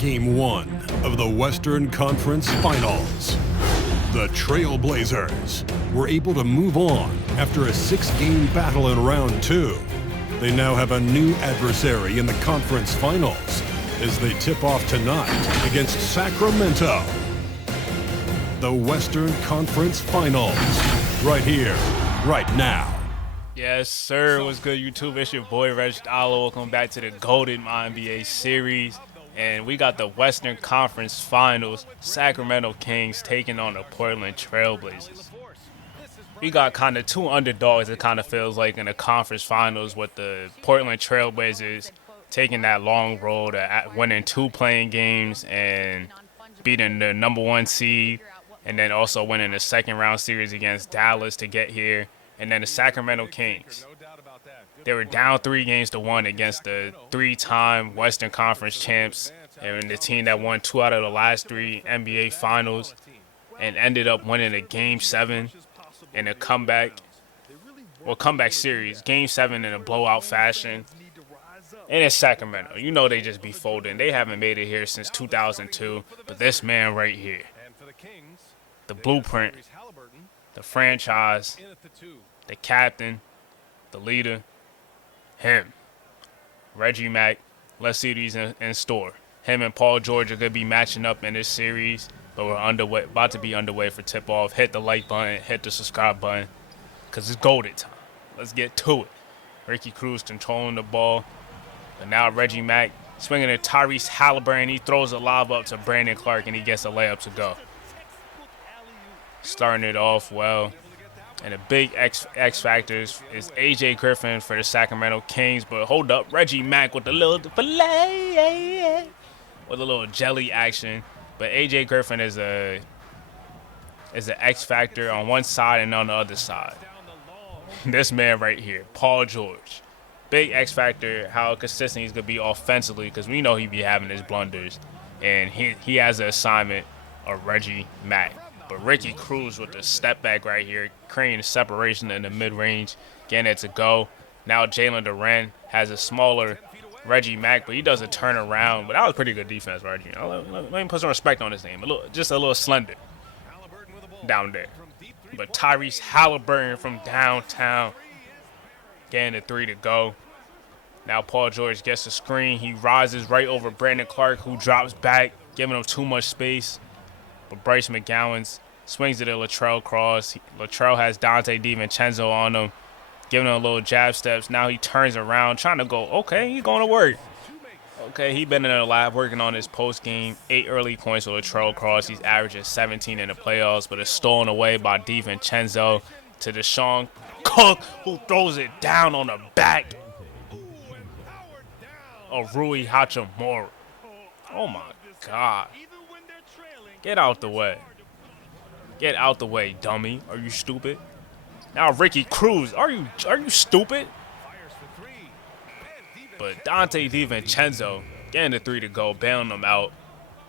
Game 1 of the Western Conference Finals. The Trailblazers were able to move on after a 6-game battle in round 2. They now have a new adversary in the conference finals as they tip off tonight against Sacramento. The Western Conference Finals, right here, right now. Yes, sir. What's good, YouTube? It's your boy, RegDolla. Welcome back to the GOATED MYNBA series. And we got the Western Conference Finals, Sacramento Kings taking on the Portland Trailblazers. We got kind of two underdogs, it kind of feels like, in the conference finals, with the Portland Trailblazers taking that long road to winning 2 playing games and beating the #1 seed, and then also winning the second round series against Dallas to get here. And then the Sacramento Kings, they were down 3-1 against the 3-time Western Conference champs and the team that won 2 out of the last 3 NBA finals and ended up winning a Game 7 in a comeback series, Game 7 in a blowout fashion. And it's Sacramento. You know they just be folding. They haven't made it here since 2002. But this man right here, the blueprint, the franchise, the captain, the leader, him, Reggie Mack. Let's see what he's in store. Him and Paul George are going to be matching up in this series, but we're about to be underway for tip-off. Hit the like button, hit the subscribe button, because it's GOATED time. Let's get to it. Ricky Cruz controlling the ball, but now Reggie Mack swinging at Tyrese Halliburton. He throws a lob up to Brandon Clark, and he gets a layup to go. Starting it off well. And the big X factor is AJ Griffin for the Sacramento Kings. But hold up, Reggie Mack with the little fillet, with a little jelly action. But AJ Griffin is an X factor on one side and on the other side. This man right here, Paul George, big X factor. How consistent he's gonna be offensively, because we know he be having his blunders, and he has an assignment of Reggie Mack. But Ricky Cruz with the step back right here, creating separation in the mid-range, getting it to go. Now Jalen Duren has a smaller Reggie Mack, but he does a turnaround. But that was pretty good defense, Reggie. Let me put some respect on his name. Just a little slender down there. But Tyrese Halliburton from downtown getting the 3 to go. Now Paul George gets the screen. He rises right over Brandon Clark, who drops back, giving him too much space. But Bryce McGowan swings it at Latrell Cross. Latrell has Dante DiVincenzo on him, giving him a little jab steps. Now he turns around, trying to go, okay, he's going to work. Okay, he's been in the lab working on his post game. 8 early points with Latrell Cross. He's averaging 17 in the playoffs, but it's stolen away by DiVincenzo to Deshaun Cook, who throws it down on the back of Rui Hachimura. Oh, my God. Get out the way. Get out the way, dummy. Are you stupid? Now Ricky Cruz, are you stupid? But Dante DiVincenzo getting the 3 to go, bailing them out.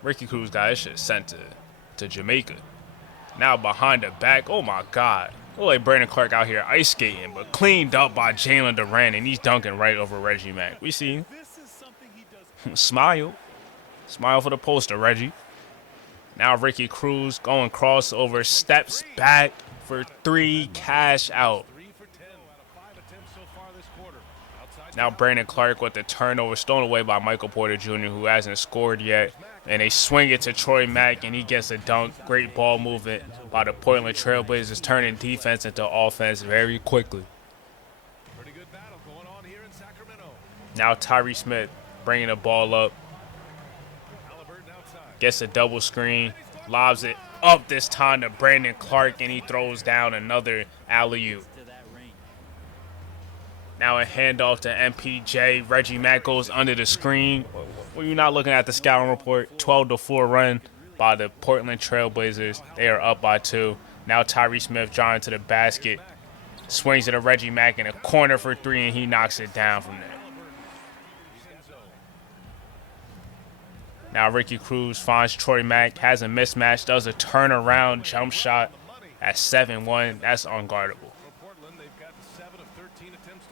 Ricky Cruz got his shit sent to Jamaica. Now behind the back, oh my God. Look like Brandon Clark out here ice skating, but cleaned up by Jalen Duren, and he's dunking right over Reggie Mack. We see him. Smile. Smile for the poster, Reggie. Now Ricky Cruz going crossover, steps back for 3, cash out. Now Brandon Clark with the turnover, stolen away by Michael Porter Jr., who hasn't scored yet. And they swing it to Troy Mack, and he gets a dunk. Great ball movement by the Portland Trailblazers, turning defense into offense very quickly. Now Tyree Smith bringing the ball up. Gets a double screen, lobs it up this time to Brandon Clark, and he throws down another alley-oop. Now a handoff to MPJ. Reggie Mack goes under the screen. Well, you're not looking at the scouting report. 12-4 run by the Portland Trailblazers. They are up by 2. Now Tyree Smith driving to the basket. Swings it to Reggie Mack in a corner for 3, and he knocks it down from there. Now Ricky Cruz finds Troy Mack, has a mismatch, does a turnaround jump shot at 7-1. That's unguardable.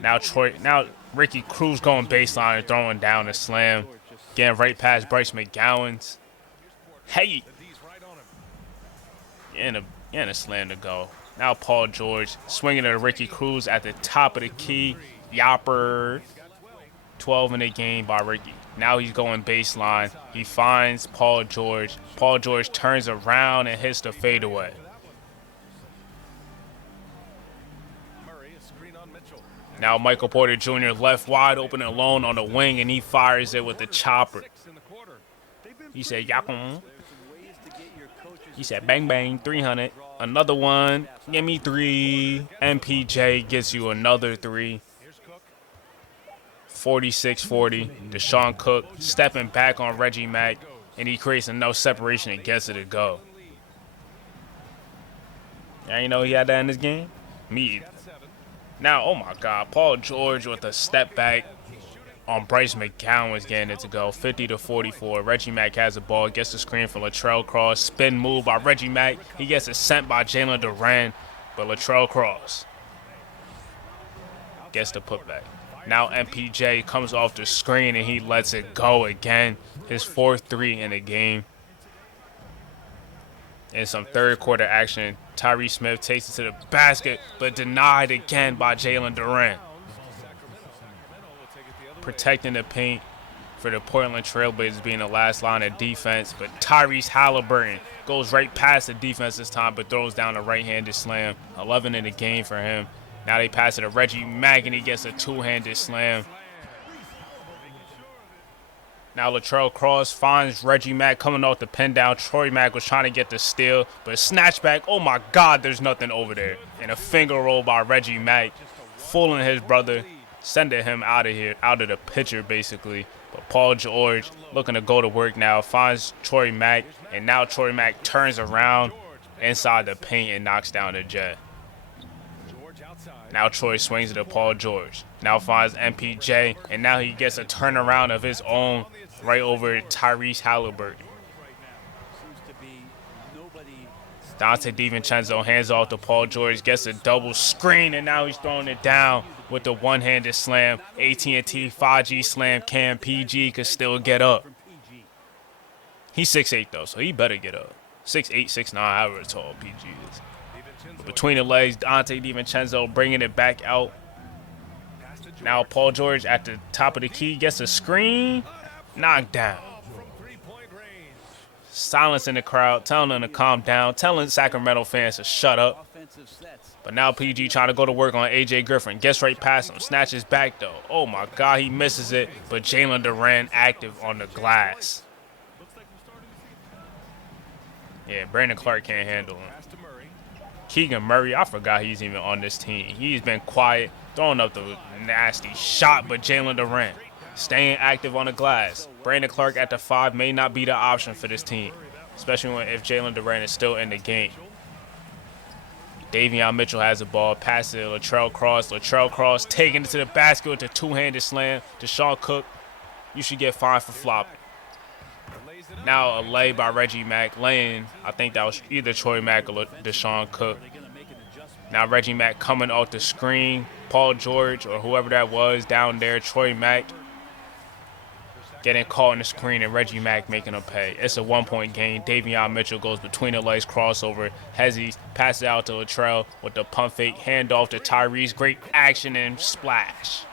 Now Ricky Cruz going baseline and throwing down a slam. Getting right past Bryce McGowan's. Hey! Getting a slam to go. Now Paul George swinging to Ricky Cruz at the top of the key. Yopper. 12 in the game by Ricky. Now he's going baseline. He finds Paul George. Paul George turns around and hits the fadeaway. Now Michael Porter Jr. left wide open alone on the wing, and he fires it with the chopper. He said, Yakum. He said, bang, bang, 300. Another one. Give me 3. MPJ gets you another 3. 46-40. Deshaun Cook stepping back on Reggie Mack, and he creates enough separation and gets it to go. I ain't know he had that in this game. Me either. Now, oh my God, Paul George with a step back on Bryce McGowan was getting it to go. 50-44. Reggie Mack has the ball, gets the screen from Latrell Cross. Spin move by Reggie Mack. He gets it sent by Jalen Duren, but Latrell Cross gets the putback. Now MPJ comes off the screen and he lets it go again. His 4th 3 in the game. In some third quarter action, Tyree Smith takes it to the basket, but denied again by Jalen Duren. Protecting the paint for the Portland Trailblazers being the last line of defense, but Tyrese Halliburton goes right past the defense this time, but throws down a right-handed slam. 11 in the game for him. Now they pass it to Reggie Mack, and he gets a two-handed slam. Now Latrell Cross finds Reggie Mack coming off the pin down. Troy Mack was trying to get the steal, but snatchback. Oh my God, there's nothing over there. And a finger roll by Reggie Mack, fooling his brother, sending him out of here, out of the picture basically. But Paul George looking to go to work now, finds Troy Mack, and now Troy Mack turns around inside the paint and knocks down the Jet. Now Troy swings it to Paul George. Now finds MPJ, and now he gets a turnaround of his own right over Tyrese Halliburton. Dante DiVincenzo hands off to Paul George, gets a double screen, and now he's throwing it down with the one-handed slam. AT&T 5G slam. Cam PG could still get up. He's 6'8", though, so he better get up. 6'8", 6'9", however tall PG is. But between the legs, Dante DiVincenzo bringing it back out. Now Paul George at the top of the key gets a screen. Knocked down. Silence in the crowd, telling them to calm down, telling Sacramento fans to shut up. But now PG trying to go to work on AJ Griffin. Gets right past him, snatches back though. Oh my God, he misses it, but Jalen Duren active on the glass. Yeah, Brandon Clark can't handle him. Keegan Murray, I forgot he's even on this team. He's been quiet, throwing up the nasty shot, but Jalen Duren staying active on the glass. Brandon Clark at the 5 may not be the option for this team, especially if Jalen Duren is still in the game. Davion Mitchell has the ball, passes it to Latrell Cross. Latrell Cross taking it to the basket with a two-handed slam. Deshaun Cook, you should get fined for flopping. Now a lay by Reggie Mack, laying, I think that was either Troy Mack or Deshaun Cook. Now Reggie Mack coming off the screen. Paul George or whoever that was down there, Troy Mack, getting caught in the screen and Reggie Mack making a pay. It's a 1-point game. Davion Mitchell goes between the legs, crossover. Hezzy passes out to Latrell with the pump fake, handoff to Tyrese. Great action and splash.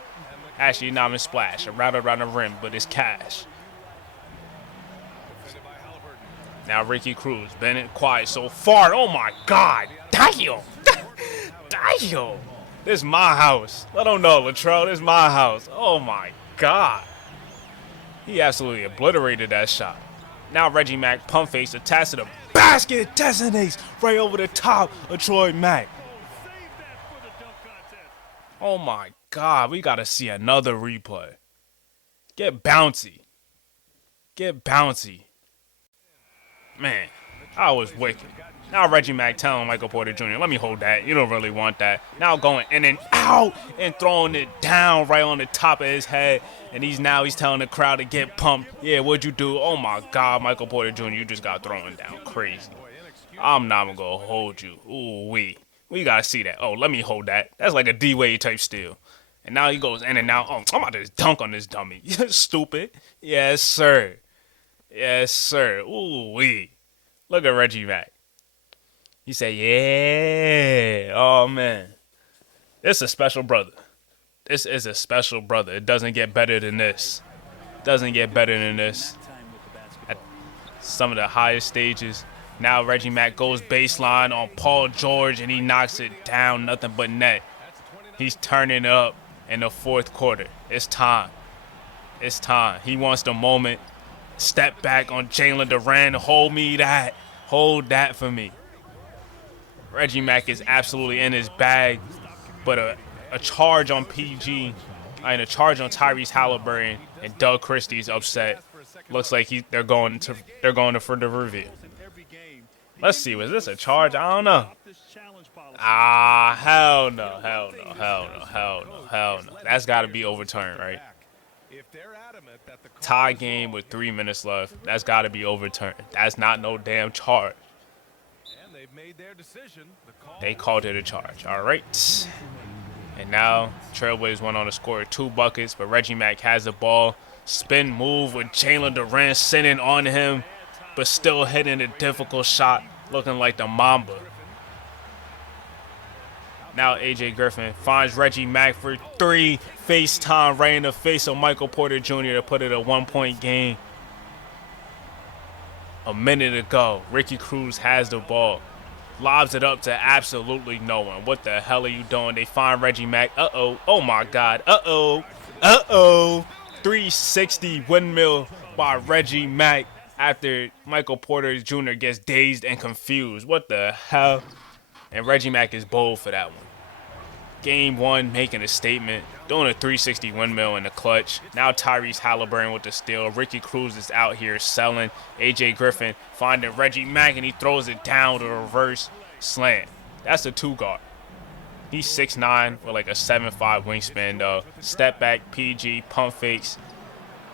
Actually, not even splash. A route around the rim, but it's cash. Now Ricky Cruz, been quiet so far. Oh my God, damn, damn. This is my house. Let them know, Latrell, this is my house. Oh my God. He absolutely obliterated that shot. Now Reggie Mack pump face, attached to the basket, designates right over the top of Troy Mack. Oh my God, we gotta see another replay. Get bouncy. Get bouncy. Man, I was wicked. Now Reggie Mack telling Michael Porter Jr., let me hold that. You don't really want that. Now going in and out and throwing it down right on the top of his head. And he's telling the crowd to get pumped. Yeah, what'd you do? Oh my God, Michael Porter Jr., you just got thrown down crazy. I'm not gonna go hold you. Ooh, we gotta see that. Oh, let me hold that. That's like a D-Wade type steal. And now he goes in and out. Oh, I'm about to dunk on this dummy. Stupid. Yes, sir. Yes, sir. Ooh-wee. Look at Reggie Mack. He said, yeah. Oh, man. This is a special brother. This is a special brother. It doesn't get better than this. Doesn't get better than this. At some of the highest stages. Now Reggie Mack goes baseline on Paul George, and he knocks it down. Nothing but net. He's turning up in the fourth quarter. It's time. It's time. He wants the moment. Step back on Jalen Duren. Hold me that. Hold that for me. Reggie Mack is absolutely in his bag, but a charge on PG, and a charge on Tyrese Halliburton and Doug Christie's upset. Looks like they're going to for the review. Let's see, was this a charge? I don't know. Hell no, hell no, hell no, hell no, hell no. That's got to be overturned, right? Tie game with 3 minutes left. That's got to be overturned. That's not no damn charge. They called it a charge. All right. And now Trailblazers went on to score 2 buckets, but Reggie Mack has the ball. Spin move with Jalen Duren sitting on him, but still hitting a difficult shot, looking like the Mamba. Now AJ Griffin finds Reggie Mack for 3. FaceTime right in the face of Michael Porter Jr. to put it a 1-point game. A minute ago, Ricky Cruz has the ball. Lobs it up to absolutely no one. What the hell are you doing? They find Reggie Mack. Uh-oh. Oh, my God. Uh-oh. Uh-oh. 360 windmill by Reggie Mack after Michael Porter Jr. gets dazed and confused. What the hell? And Reggie Mack is bold for that one. Game 1, making a statement, doing a 360 windmill in the clutch. Now Tyrese Halliburton with the steal. Ricky Cruz is out here selling. AJ Griffin finding Reggie Mack, and he throws it down with a reverse slam. That's a 2-guard. He's 6'9" with like a 7'5" wingspan though. Step back, PG, pump fakes.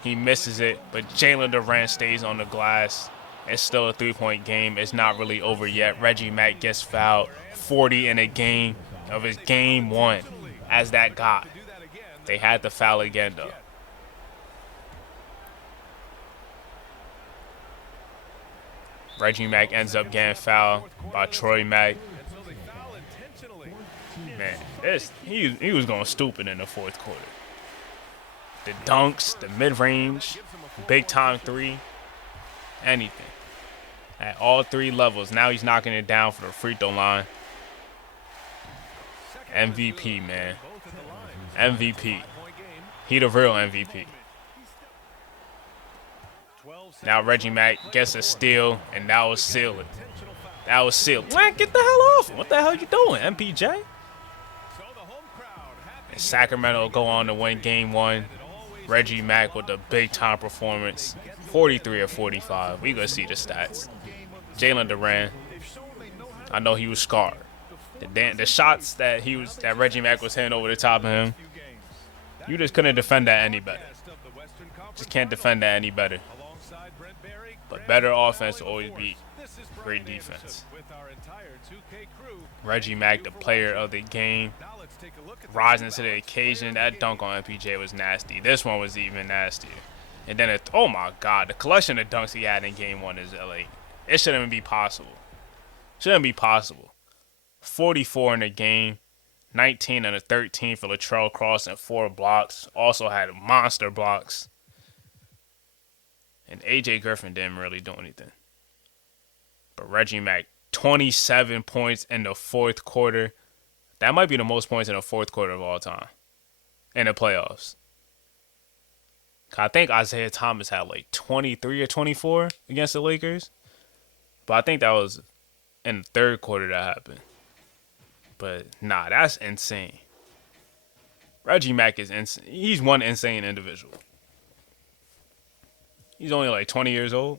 He misses it, but Jalen Duren stays on the glass. It's still a 3-point game. It's not really over yet. Reggie Mack gets fouled. 40 in a game of his game 1 as that guy. They had to foul again though. Reggie Mack ends up getting fouled by Troy Mack. Man, he was going stupid in the fourth quarter. The dunks, the mid-range, big-time 3, anything. At all 3 levels. Now he's knocking it down for the free throw line. MVP, man. MVP. He the real MVP. Now Reggie Mack gets a steal, and that was sealing. That was sealed. Man, get the hell off him. What the hell you doing, MPJ? And Sacramento go on to win game 1. Reggie Mack with a big-time performance. 43 of 45. We gonna see the stats. Jalen Duren, I know he was scarred. The shots that Reggie Mack was hitting over the top of him, you just couldn't defend that any better. Just can't defend that any better. But better offense will always beat great defense. Reggie Mack, the player of the game, rising to the occasion. That dunk on MPJ was nasty. This one was even nastier. And then, oh my God, the collection of dunks he had in game 1 is LA. It shouldn't even be possible. Shouldn't be possible. 44 in the game, 19 and a 13 for Latrell Cross and 4 blocks. Also had monster blocks. And AJ Griffin didn't really do anything. But Reggie Mack, 27 points in the fourth quarter. That might be the most points in the fourth quarter of all time in the playoffs. I think Isaiah Thomas had like 23 or 24 against the Lakers. But I think that was in the third quarter that happened. But nah, that's insane. Reggie Mack is insane. He's one insane individual. He's only like 20 years old.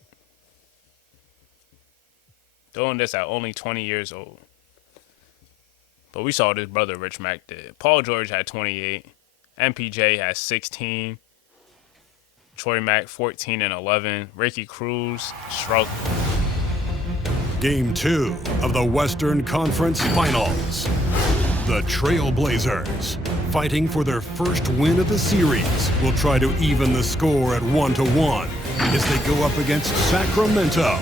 Doing this at only 20 years old. But we saw what his brother Rich Mack did. Paul George had 28. MPJ had 16. Troy Mack 14 and 11. Ricky Cruz struggled. Game 2 of the Western Conference Finals. The Trailblazers fighting for their first win of the series, will try to even the score at 1-1 as they go up against Sacramento.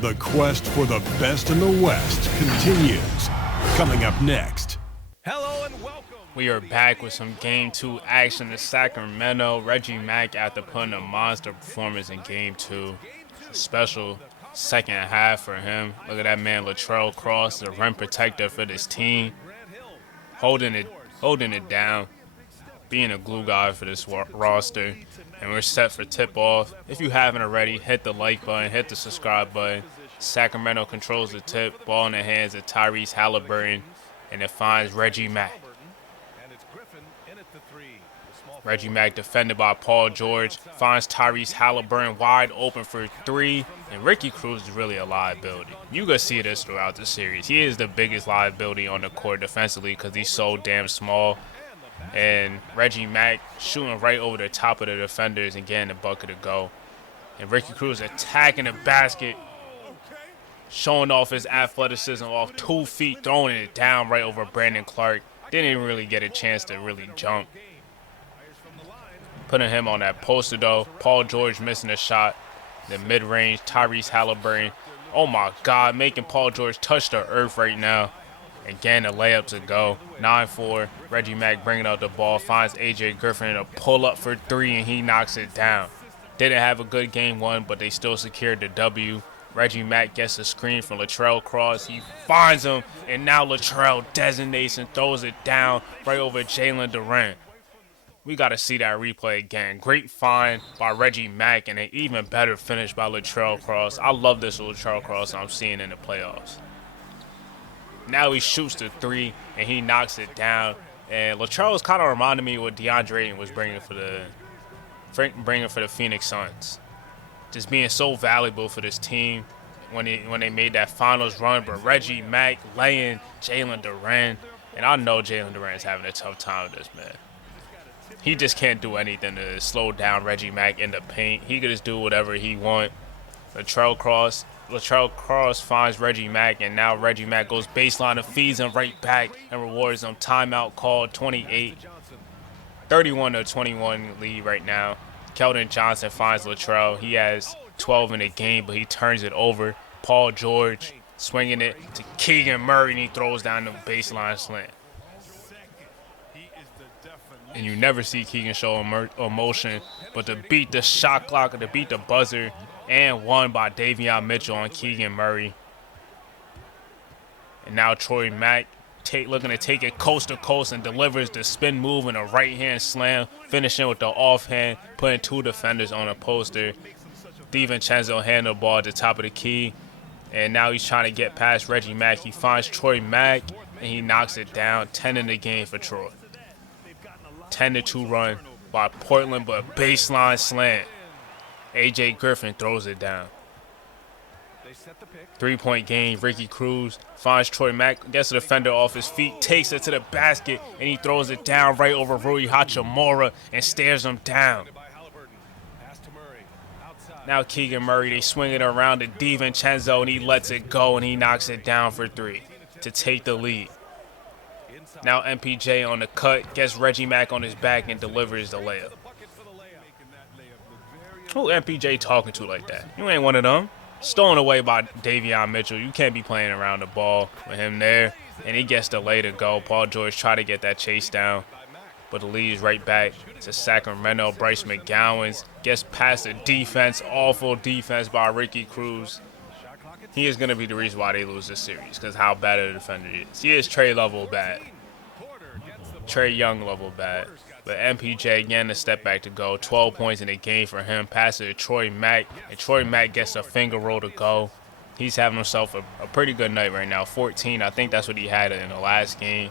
The quest for the best in the West continues. Coming up next. Hello and welcome. We are back with some Game 2 action in Sacramento. Reggie Mack, after putting a monster performance in Game 2. Special second half for him. Look at that man, Latrell Cross, the rim protector for this team. Holding it down. Being a glue guy for this roster. And we're set for tip-off. If you haven't already, hit the like button, hit the subscribe button. Sacramento controls the tip. Ball in the hands of Tyrese Halliburton. And it finds Reggie Mack. Reggie Mack defended by Paul George. Finds Tyrese Halliburton wide open for three. And Ricky Cruz is really a liability. You can see this throughout the series. He is the biggest liability on the court defensively because he's so damn small. And Reggie Mack shooting right over the top of the defenders and getting the bucket to go. And Ricky Cruz attacking the basket. Showing off his athleticism off 2 feet, throwing it down right over Brandon Clark. Didn't even really get a chance to really jump. Putting him on that poster though. Paul George missing a shot. The mid-range, Tyrese Halliburton. Oh my God, making Paul George touch the earth right now. Again, a layup to go. 9-4. Reggie Mack bringing out the ball. Finds AJ Griffin to pull up for three and he knocks it down. Didn't have a good game one, but they still secured the W. Reggie Mack gets a screen from Latrell Cross. He finds him, and now Latrell designates and throws it down right over Jalen Duren. We got to see that replay again. Great find by Reggie Mack, and an even better finish by Latrell Cross. I love this Latrell Cross I'm seeing in the playoffs. Now he shoots the three, and he knocks it down. And Latrell was kind of reminding me of what DeAndre Ayton was bringing for the Phoenix Suns. Just being so valuable for this team when they made that finals run. But Reggie Mack laying Jalen Duren. And I know Jalen Duren's having a tough time with this, man. He just can't do anything to slow down Reggie Mack in the paint. He could just do whatever he wants. Latrell Cross finds Reggie Mack, and now Reggie Mack goes baseline and feeds him right back and rewards him. Timeout called, 28. 31-21 lead right now. Keldon Johnson finds Latrell. He has 12 in the game, but he turns it over. Paul George swinging it to Keegan Murray, and he throws down the baseline slant. And you never see Keegan show emotion, but to beat the shot clock, or to beat the buzzer, and won by Davion Mitchell on Keegan Murray. And now Troy Mack looking to take it coast to coast and delivers the spin move and a right-hand slam, finishing with the offhand, putting two defenders on a poster. DiVincenzo handled the ball at the top of the key, and now he's trying to get past Reggie Mack. He finds Troy Mack, and he knocks it down. 10 in the game for Troy. 10-2 run by Portland, but baseline slam. AJ Griffin throws it down. 3-point game. Ricky Cruz finds Troy Mack, gets the defender off his feet, takes it to the basket, and he throws it down right over Rui Hachimura and stares him down. Now Keegan Murray, they swing it around to DiVincenzo, and he lets it go, and he knocks it down for three to take the lead. Now MPJ on the cut, gets Reggie Mack on his back, and delivers the layup. Who MPJ talking to like that? You ain't one of them. Stolen away by Davion Mitchell. You can't be playing around the ball with him there. And he gets the lay to go. Paul George tried to get that chase down, but the lead is right back to Sacramento. Bryce McGowan gets past the defense. Awful defense by Ricky Cruz. He is going to be the reason why they lose this series because how bad a defender he is. He is Trey level bad. Trey Young level bad. But MPJ, again, a step back to go. 12 points in the game for him. Pass it to Troy Mack. And Troy Mack gets a finger roll to go. He's having himself a pretty good night right now. 14, I think that's what he had in the last game.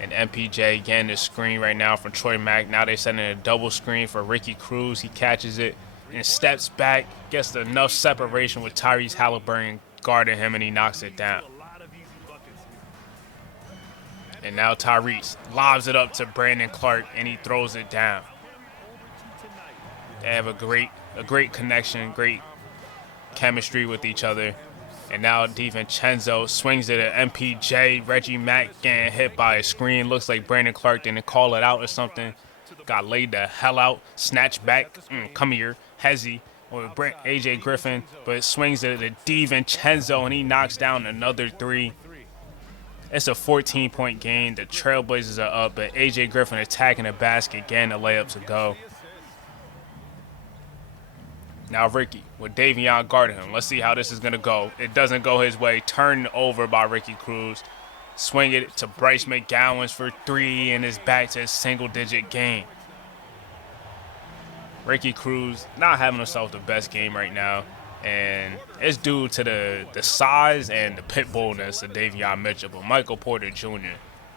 And MPJ, again, the screen right now from Troy Mack. Now they're setting a double screen for Ricky Cruz. He catches it and steps back. Gets enough separation with Tyrese Halliburton guarding him, and he knocks it down. And now Tyrese lobs it up to Brandon Clark, and he throws it down. They have a great connection, great chemistry with each other. And now DiVincenzo swings it at MPJ. Reggie Mack getting hit by a screen. Looks like Brandon Clark didn't call it out or something. Got laid the hell out. Snatch back. Come here. Hezzy or AJ Griffin. But swings it at DiVincenzo and he knocks down another three. It's a 14-point game. The Trailblazers are up, but AJ Griffin attacking the basket, getting the layup to go. Now Ricky with Davion guarding him. Let's see how this is going to go. It doesn't go his way. Turned over by Ricky Cruz. Swing it to Bryce McGowan for three, and is back to a single-digit game. Ricky Cruz not having himself the best game right now, and it's due to the size and the pit bullness of Davion Mitchell. But Michael Porter Jr.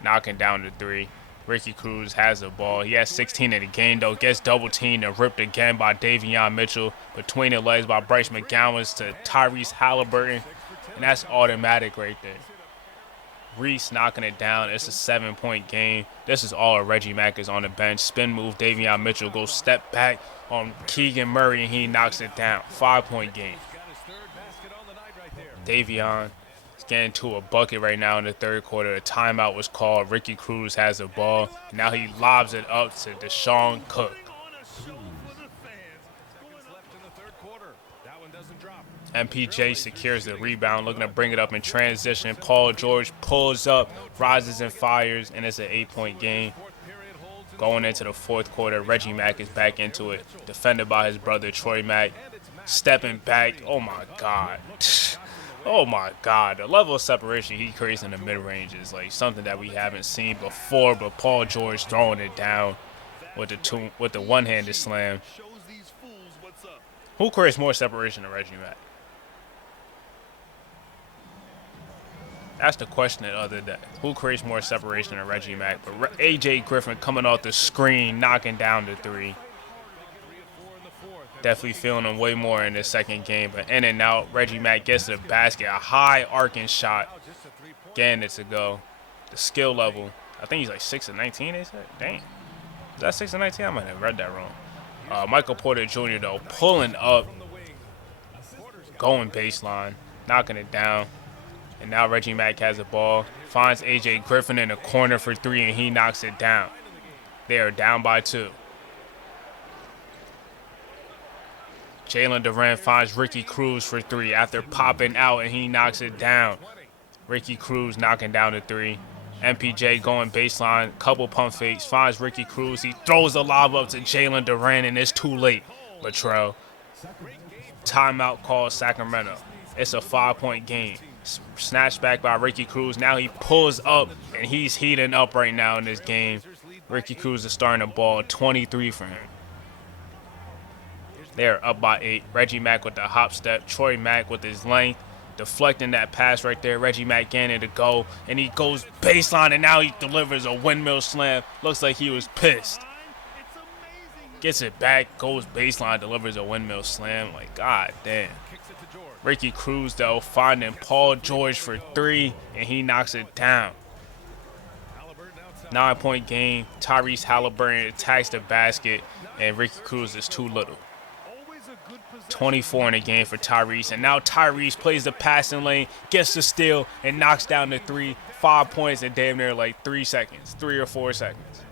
knocking down the three. Ricky Cruz has the ball. He has 16 in the game, though. Gets double-teamed and ripped again by Davion Mitchell. Between the legs by Bryce McGowan to Tyrese Halliburton. And that's automatic right there. Reese knocking it down. It's a 7-point game. This is all Reggie Mack is on the bench. Spin move. Davion Mitchell goes step back on Keegan Murray, and he knocks it down. 5-point game. Davion getting to a bucket right now in the third quarter. A timeout was called. Ricky Cruz has the ball. Now he lobs it up to Deshaun Cook. MPJ secures the rebound, looking to bring it up in transition. Paul George pulls up, rises and fires, and it's an 8-point game. Going into the fourth quarter, Reggie Mack is back into it, defended by his brother Troy Mack. Stepping back, oh my God. Oh my God, the level of separation he creates in the mid-range is like something that we haven't seen before, but Paul George throwing it down with the one-handed slam. Who creates more separation than Reggie Mack? That's the question of the other day. Who creates more separation than Reggie Mack? But AJ Griffin coming off the screen, knocking down the three. Definitely feeling him way more in this second game. But in and out, Reggie Mack gets to the basket. A high arcing shot. Getting it to go. The skill level. I think he's like 6 of 19, they said. Dang. Is that 6 of 19? I might have read that wrong. Michael Porter Jr., though, pulling up. Going baseline. Knocking it down. And now Reggie Mack has the ball. Finds AJ Griffin in the corner for three, and he knocks it down. They are down by 2. Jalen Duren finds Ricky Cruz for three after popping out, and he knocks it down. Ricky Cruz knocking down the three. MPJ going baseline, couple pump fakes, finds Ricky Cruz. He throws the lob up to Jalen Duren, and it's too late. Latrell. Timeout called Sacramento. It's a 5-point game. Snatched back by Ricky Cruz. Now he pulls up, and he's heating up right now in this game. Ricky Cruz is starting the ball, 23 for him. They're up by 8. Reggie Mack with the hop step. Troy Mack with his length. Deflecting that pass right there. Reggie Mack getting it to go. And he goes baseline, and now he delivers a windmill slam. Looks like he was pissed. Gets it back. Goes baseline. Delivers a windmill slam. Like, God damn. Ricky Cruz, though, finding Paul George for three, and he knocks it down. 9-point game. Tyrese Halliburton attacks the basket, and Ricky Cruz is too little. 24 in the game for Tyrese, and now Tyrese plays the passing lane, gets the steal, and knocks down the three. 5 points in damn near like 3 seconds, 3 or 4 seconds.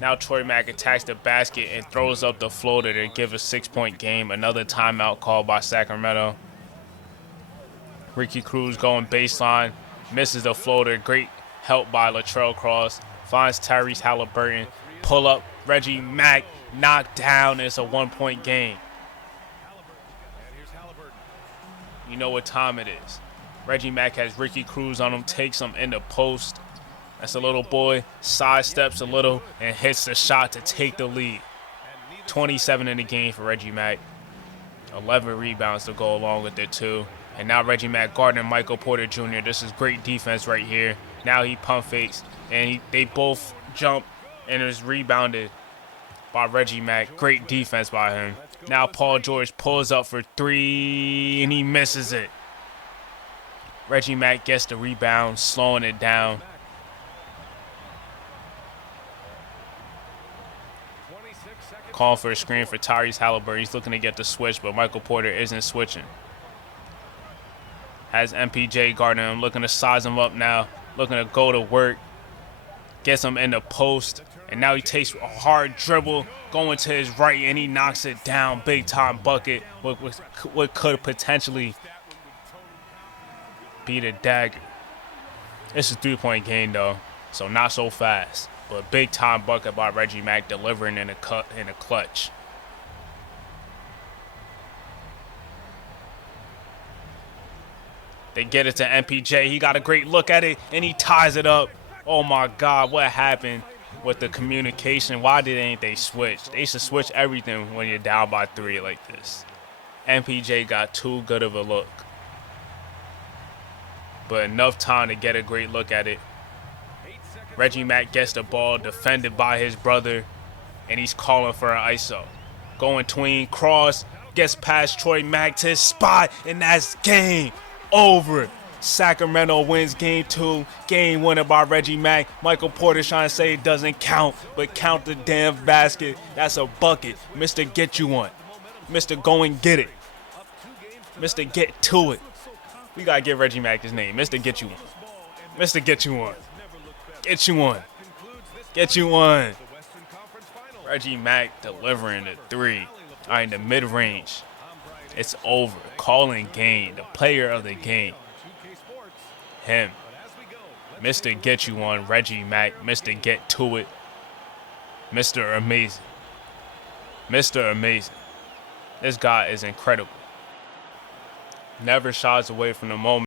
Now Troy Mack attacks the basket and throws up the floater to give a 6-point game. Another timeout called by Sacramento. Ricky Cruz going baseline, misses the floater. Great help by Latrell Cross. Finds Tyrese Halliburton. Pull up, Reggie Mack, knocked down. It's a 1-point game. You know what time it is. Reggie Mack has Ricky Cruz on him, takes him in the post. That's a little boy, sidesteps a little, and hits the shot to take the lead. 27 in the game for Reggie Mack. 11 rebounds to go along with it, too. And now Reggie Mack guarding Michael Porter Jr. This is great defense right here. Now he pump fakes, and they both jump, and it's rebounded by Reggie Mack. Great defense by him. Now Paul George pulls up for three, and he misses it. Reggie Mack gets the rebound, slowing it down. Calling for a screen for Tyrese Halliburton. He's looking to get the switch, but Michael Porter isn't switching. Has MPJ guarding him, looking to size him up now, looking to go to work, gets him in the post, and now he takes a hard dribble, going to his right, and he knocks it down, big time bucket, what could potentially be the dagger. It's a 3-point game though, so not so fast, but big time bucket by Reggie Mack, delivering in a clutch. They get it to MPJ. He got a great look at it, and he ties it up. Oh, my God. What happened with the communication? Why didn't they switch? They should switch everything when you're down by 3 like this. MPJ got too good of a look. But enough time to get a great look at it. Reggie Mack gets the ball, defended by his brother, and he's calling for an ISO. Going tween, cross, gets past Troy Mack to his spot, and that's game over. Sacramento wins game 2. Game winner by Reggie Mack. Michael Porter trying to say it doesn't count, but count the damn basket. That's a bucket. Mr. Get You One. Mr. Go and Get It. Mr. Get To It. We got to give Reggie Mack his name. Mr. Get You One. Mr. Get You One. Get You One. Get You One. Reggie Mack delivering the 3. All right, in the mid-range. It's over. Calling game. The player of the game. Him. Mr. Get You One. Reggie Mack. Mr. Get To It. Mr. Amazing. Mr. Amazing. This guy is incredible. Never shies away from the moment.